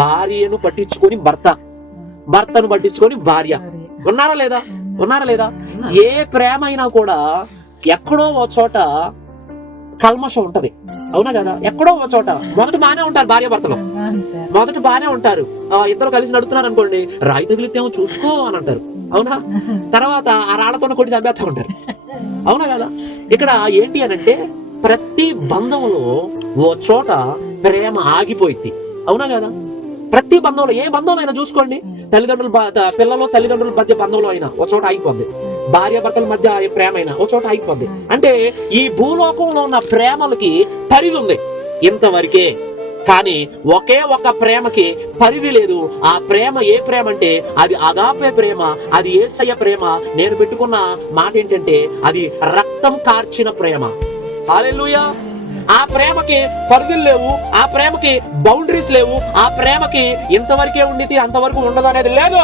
భార్యను పట్టించుకొని భర్త, భర్తను పట్టించుకొని భార్య. ఉన్నారా లేదా? ఉన్నారా లేదా? ఏ ప్రేమ అయినా కూడా ఎక్కడో ఓ చోట కల్మషం ఉంటది, అవునా కదా? ఎక్కడో ఓ చోట మొదట బానే ఉంటారు భార్య భర్తలు, మొదట బానే ఉంటారు. ఇద్దరు కలిసి నడుతున్నారు అనుకోండి, రాయి తగిలితేమో చూసుకో అని అంటారు, అవునా? తర్వాత ఆ రాళ్లతో కొట్టి చంపేస్తా ఉంటారు, అవునా కదా? ఇక్కడ ఏంటి అనంటే ప్రతి బంధంలో ఓ చోట ప్రేమ ఆగిపోయింది, అవునా కదా? ప్రతి బంధంలో, ఏ బంధంలో అయినా చూసుకోండి, పిల్లలు తల్లిదండ్రుల మధ్య బంధంలో అయినా ఓ చోట ఆగిపోద్ది, భార్య భర్తల మధ్య ప్రేమ అయినా ఓ చోట ఆగిపోద్ది. అంటే ఈ భూలోకంలో ఉన్న ప్రేమలకి పరిధి ఉంది, ఇంతవరకే. కానీ ఒకే ఒక ప్రేమకి పరిధి లేదు. ఆ ప్రేమ ఏ ప్రేమ అంటే అది అగాపే ప్రేమ, అది యేసయ్య ప్రేమ. నేను పెట్టుకున్న మాట ఏంటంటే అది రక్తం కార్చిన ప్రేమ. హల్లెలూయా! ఆ ప్రేమకి పరిధులు లేవు, ఆ ప్రేమకి బౌండరీస్ లేవు, ఆ ప్రేమకి ఇంతవరకే ఉండితే అంతవరకు ఉండదు అనేది లేదు.